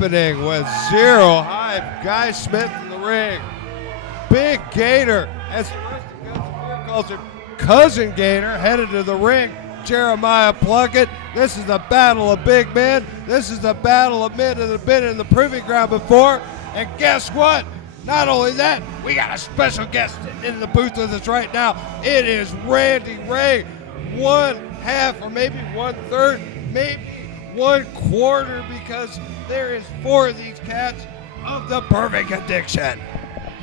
happening with zero hype. Guy Smith in the ring. Big Gator, as the rest of the Guns calls him, Cousin Gator, headed to the ring. Jeremiah Plunkett. This is the battle of big men. This is the battle of men that have been in the proving ground before. And guess what? Not only that, we got a special guest in the booth with us right now. It is Randy Ray. 1/2 or maybe 1/3, maybe 1/4, because there is 4 of these cats of the Perfect Addiction.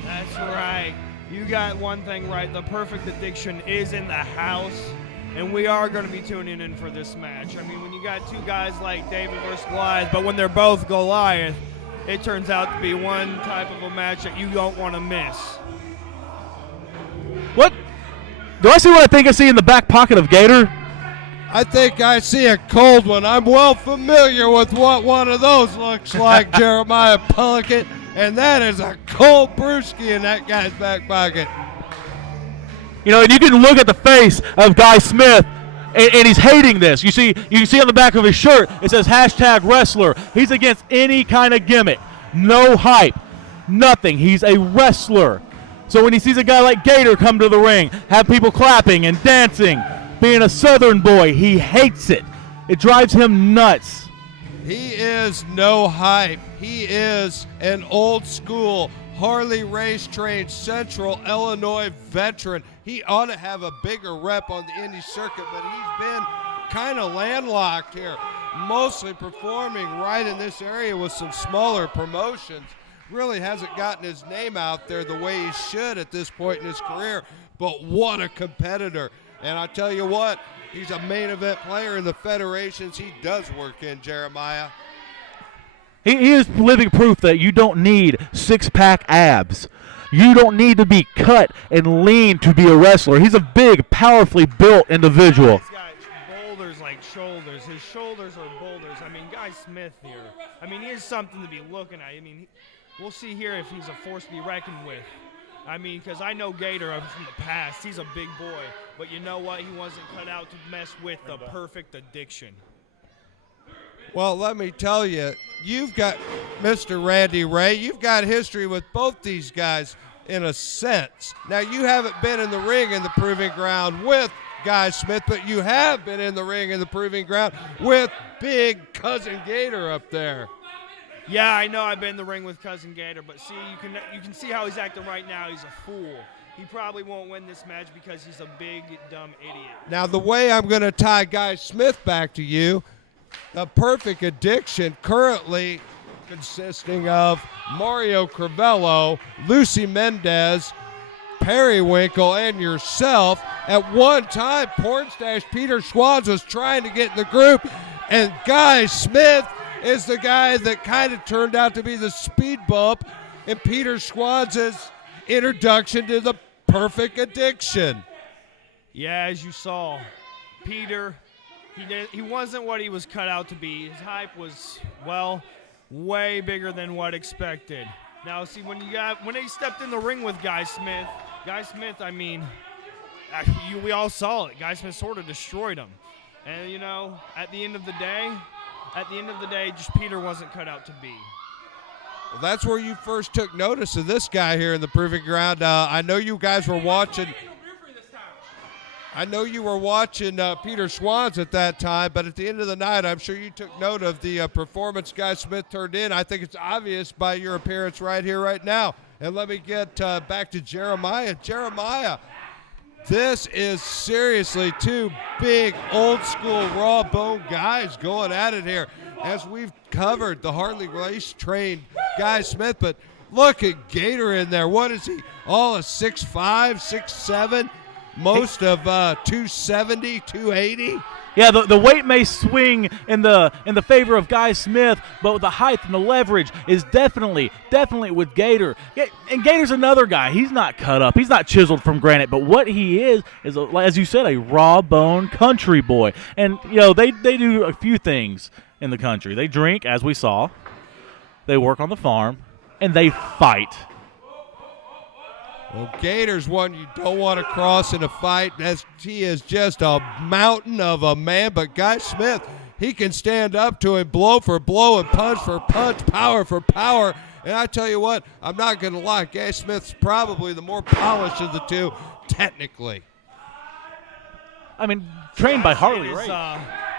That's right. You got one thing right. The Perfect Addiction is in the house, and we are going to be tuning in for this match. I mean, when you got two guys like David versus Goliath, but when they're both Goliath, it turns out to be one type of a match that you don't want to miss. What? Do I see what I think I see in the back pocket of Gator? I think I see a cold one. I'm well familiar with what one of those looks like, Jeremiah Plunkett, and that is a cold brewski in that guy's back pocket. You know, and you can look at the face of Guy Smith, and he's hating this. You can see on the back of his shirt, it says #wrestler. He's against any kind of gimmick. No hype. Nothing. He's a wrestler. So when he sees a guy like Gator come to the ring, have people clapping and dancing, being a Southern boy, he hates it. It drives him nuts. He is no hype. He is an old school Harley race trained Central Illinois veteran. He ought to have a bigger rep on the indie circuit, but he's been kind of landlocked here, mostly performing right in this area with some smaller promotions. Really hasn't gotten his name out there the way he should at this point in his career, but what a competitor. And I tell you what, he's a main event player in the federations he does work in, Jeremiah. He is living proof that you don't need six-pack abs. You don't need to be cut and lean to be a wrestler. He's a big, powerfully built individual. He's got boulders like shoulders. His shoulders are boulders. I mean, Guy Smith here. I mean, he is something to be looking at. I mean, we'll see here if he's a force to be reckoned with. I mean, because I know Gator from the past. He's a big boy. But you know what? He wasn't cut out to mess with the Perfect Addiction. Well, let me tell you, you've got Mr. Randy Ray. You've got history with both these guys in a sense. Now, you haven't been in the ring in the proving ground with Guy Smith, but you have been in the ring in the proving ground with big Cousin Gator up there. Yeah, I know I've been in the ring with Cousin Gator, but see, you can see how he's acting right now. He's a fool. He probably won't win this match because he's a big, dumb idiot. Now, the way I'm going to tie Guy Smith back to you, the Perfect Addiction currently consisting of Mario Crivello, Lucy Mendez, Periwinkle, and yourself. At one time, Porn Stash Peter Schwans was trying to get in the group, and Guy Smith is the guy that kind of turned out to be the speed bump in Peter Schwans' introduction to the Perfect Addiction. Yeah, as you saw, Peter, he wasn't what he was cut out to be. His hype was, well, way bigger than what expected. Now, see, when he stepped in the ring with Guy Smith, I mean, we all saw it. Guy Smith sort of destroyed him. And, you know, at the end of the day, just Peter wasn't cut out to be. Well, that's where you first took notice of this guy here in the proving ground. I know you guys were watching. I know you were watching Peter Schwans at that time, but at the end of the night, I'm sure you took note of the performance Guy Smith turned in. I think it's obvious by your appearance right here, right now. And let me get back to Jeremiah. Jeremiah, this is seriously two big, old-school, raw-bone guys going at it here. As we've covered the Harley race-trained Guy Smith, but look at Gator in there. What is he? All a 6'5", 6'7", most of 270, 280. Yeah, the weight may swing in the favor of Guy Smith, but the height and the leverage is definitely with Gator. And Gator's another guy. He's not cut up. He's not chiseled from granite. But what he is, as you said, a raw bone country boy. And you know they do a few things in the country. They drink, as we saw. They work on the farm, and they fight. Well, Gator's one you don't want to cross in a fight, as he is just a mountain of a man. But Guy Smith he can stand up to him blow for blow and punch for punch, power for power. And I tell you what, I'm not going to lie, Guy Smith's probably the more polished of the two, technically. I mean, trained by Harley Race.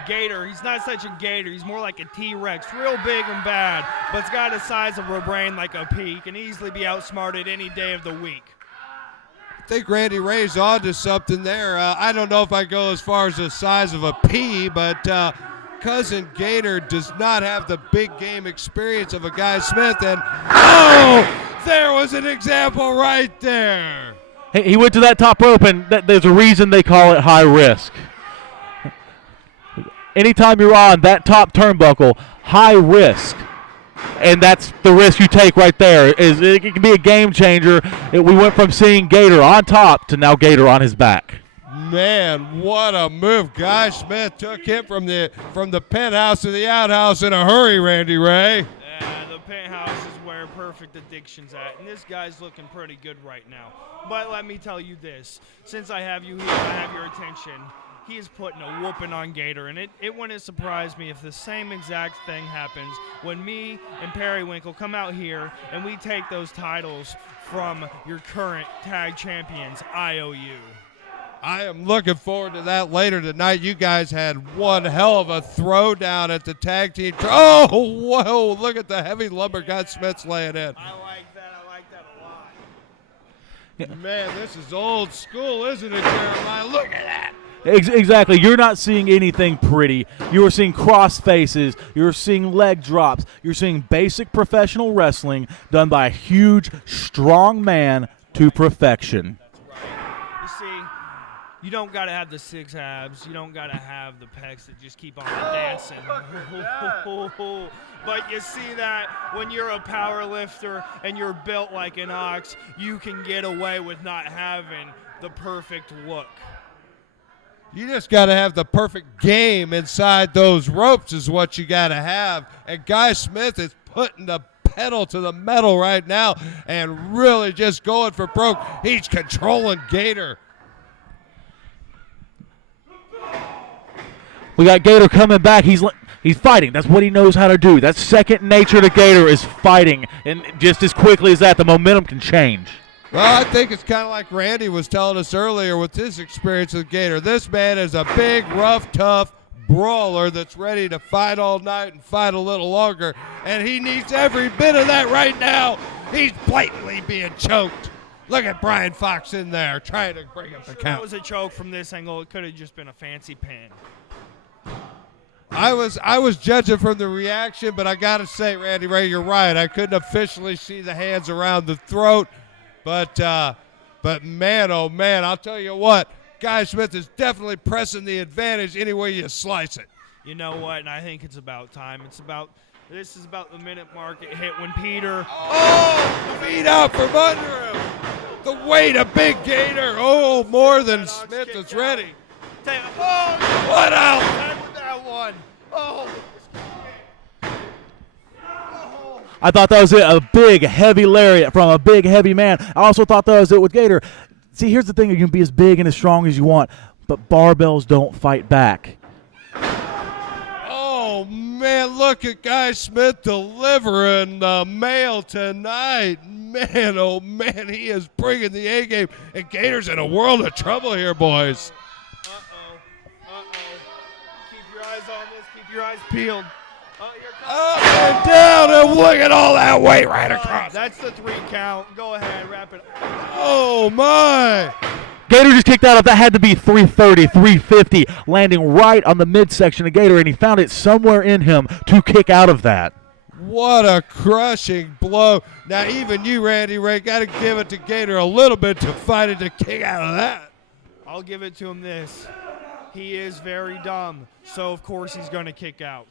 Gator, he's not such a gator. He's more like a T-Rex, real big and bad, but it's got the size of a brain like a pea. He can easily be outsmarted any day of the week. I think Randy Ray's onto something there. I don't know if I go as far as the size of a pea, but Cousin Gator does not have the big game experience of a Guy Smith. And, oh, there was an example right there. He went to that top rope, and there's a reason they call it high risk. Anytime you're on that top turnbuckle, high risk. And that's the risk you take right there. It can be a game changer. We went from seeing Gator on top to now Gator on his back. Man, what a move. Guy Smith took him from the penthouse to the outhouse in a hurry, Randy Ray. Yeah, the penthouse is where perfect addiction's at, and this guy's looking pretty good right now. But let me tell you this. Since I have you here, I have your attention. He is putting a whooping on Gator, and it wouldn't surprise me if the same exact thing happens when me and Periwinkle come out here and we take those titles from your current tag champions, IOU. I am looking forward to that later tonight. You guys had one hell of a throwdown at the tag team. Oh, whoa, look at the heavy lumber Guy Smith's laying in. I like that a lot. Yeah. Man, this is old school, isn't it, Jeremiah? Look at that. Exactly. You're not seeing anything pretty. You are seeing cross faces. You're seeing leg drops. You're seeing basic professional wrestling done by a huge, strong man to perfection. That's right. You see, you don't got to have the six abs. You don't got to have the pecs that just keep on dancing. But you see that when you're a power lifter and you're built like an ox, you can get away with not having the perfect look. You just got to have the perfect game inside those ropes is what you got to have. And Guy Smith is putting the pedal to the metal right now and really just going for broke. He's controlling Gator. We got Gator coming back. He's fighting. That's what he knows how to do. That's second nature to Gator, is fighting. And just as quickly as that, the momentum can change. Well, I think it's kind of like Randy was telling us earlier with his experience with Gator. This man is a big, rough, tough brawler that's ready to fight all night and fight a little longer, and he needs every bit of that right now. He's blatantly being choked. Look at Brian Fox in there trying to bring up the count. That was a choke from this angle. It could have just been a fancy pin. I was judging from the reaction, but I got to say, Randy Ray, you're right. I couldn't officially see the hands around the throat. But man, oh man, I'll tell you what, Guy Smith is definitely pressing the advantage any way you slice it. You know what, and I think it's about time. This is about the minute mark it hit when Peter. Oh, feet out from under him. The weight of Big Gator. Oh, more than Smith is ready. Oh, what out? That one. Oh. I thought that was it, a big, heavy lariat from a big, heavy man. I also thought that was it with Gator. See, here's the thing. You can be as big and as strong as you want, but barbells don't fight back. Oh, man, look at Guy Smith delivering the mail tonight. Man, oh, man, he is bringing the A-game. And Gator's in a world of trouble here, boys. Uh-oh. Keep your eyes on this. Keep your eyes peeled. Up and down, and look at all that weight right across. That's the 3 count. Go ahead, wrap it up. Oh, my. Gator just kicked out of that. Had to be 330, 350, landing right on the midsection of Gator, and he found it somewhere in him to kick out of that. What a crushing blow. Now, even you, Randy Ray, got to give it to Gator a little bit to fight it to kick out of that. I'll give it to him this. He is very dumb, so of course he's going to kick out.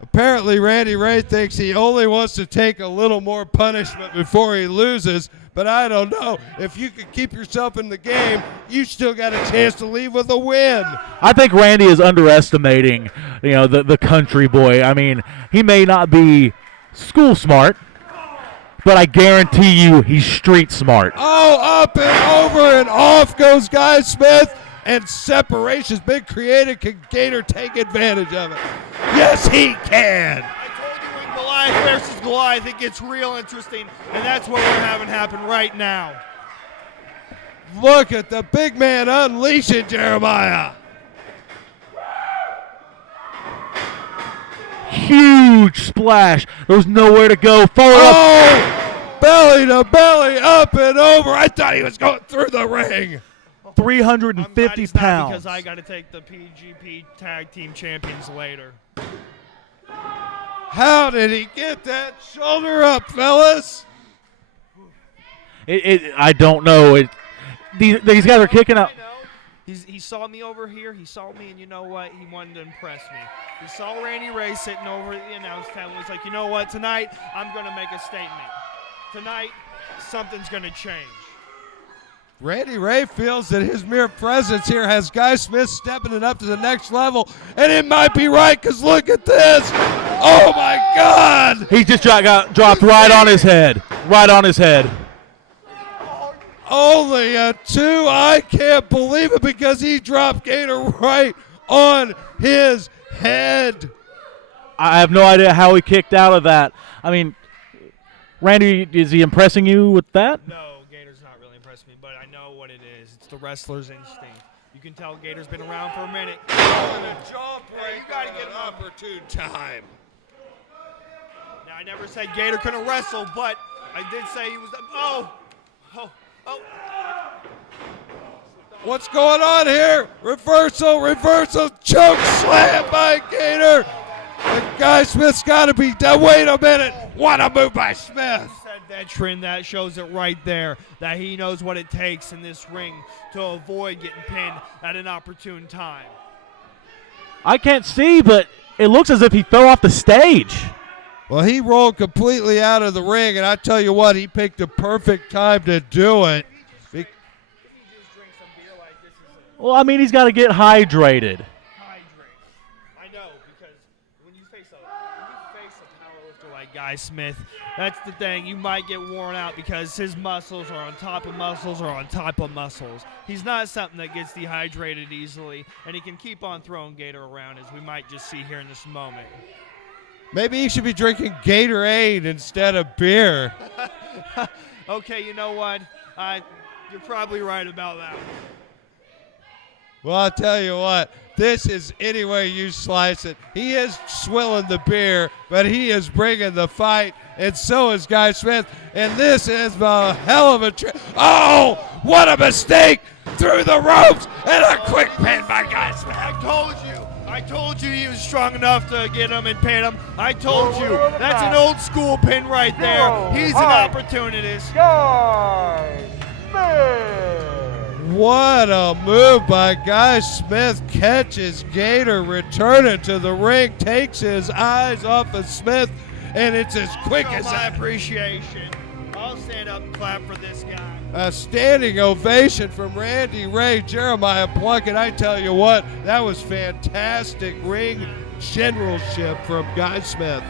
Apparently, Randy Ray thinks he only wants to take a little more punishment before he loses, but I don't know. If you can keep yourself in the game, you still got a chance to leave with a win. I think Randy is underestimating, the country boy. I mean, he may not be school smart, but I guarantee you he's street smart. Oh, up and over and off goes Guy Smith. and separation's been created. Can Gator take advantage of it? Yes, he can. I told you when Goliath versus Goliath, it gets real interesting, and that's what we're having happen right now. Look at the big man unleashing Jeremiah. Huge splash. There was nowhere to go. Follow up. Oh, belly to belly, up and over. I thought he was going through the ring. 350 pounds. Because I got to take the PGP Tag Team Champions later. How did he get that shoulder up, fellas? I don't know. These guys are kicking out. He saw me over here. He saw me, and you know what? He wanted to impress me. He saw Randy Ray sitting over at the announce table. He's like, you know what? Tonight, I'm going to make a statement. Tonight, something's going to change. Randy Ray feels that his mere presence here has Guy Smith stepping it up to the next level, and it might be right because look at this. Oh, my God. He just got dropped right on his head. Right on his head. Only a 2. I can't believe it because he dropped Gator right on his head. I have no idea how he kicked out of that. I mean, Randy, is he impressing you with that? No, Gator's not really impressing me, but I know what it is. It's the wrestler's instinct. You can tell Gator's been around for a minute. Oh, the jaw break. You got to get him opportune time. Now, I never said Gator couldn't wrestle, but I did say he was. Oh. What's going on here? Reversal, choke slam by Gator. And Guy Smith's got to be done. Wait a minute. What a move by Smith. Said veteran, that shows it right there, that he knows what it takes in this ring to avoid getting pinned at an opportune time. I can't see, but it looks as if he fell off the stage. Well, he rolled completely out of the ring, and I tell you what, he picked the perfect time to do it. Well, I mean, he's got to get hydrated. I know, because when you face a powerlifter like Guy Smith, that's the thing. You might get worn out because his muscles are on top of muscles or on top of muscles. He's not something that gets dehydrated easily, and he can keep on throwing Gator around, as we might just see here in this moment. Maybe he should be drinking Gatorade instead of beer. Okay, you know what? You're probably right about that. Well, I'll tell you what, this is any way you slice it. He is swilling the beer, but he is bringing the fight, and so is Guy Smith. And this is a hell of a trip. Oh, what a mistake! Through the ropes, and a quick pin by Guy Smith. I told you he was strong enough to get him and pin him. I told you. That's an old school pin right there. He's an opportunist. Guy Smith. What a move by Guy Smith. Catches Gator, returning to the ring, takes his eyes off of Smith, and it's as quick as my appreciation. I'll stand up and clap for this guy. A standing ovation from Randy Ray, Jeremiah Plunkett. I tell you what, that was fantastic ring generalship from Guy Smith.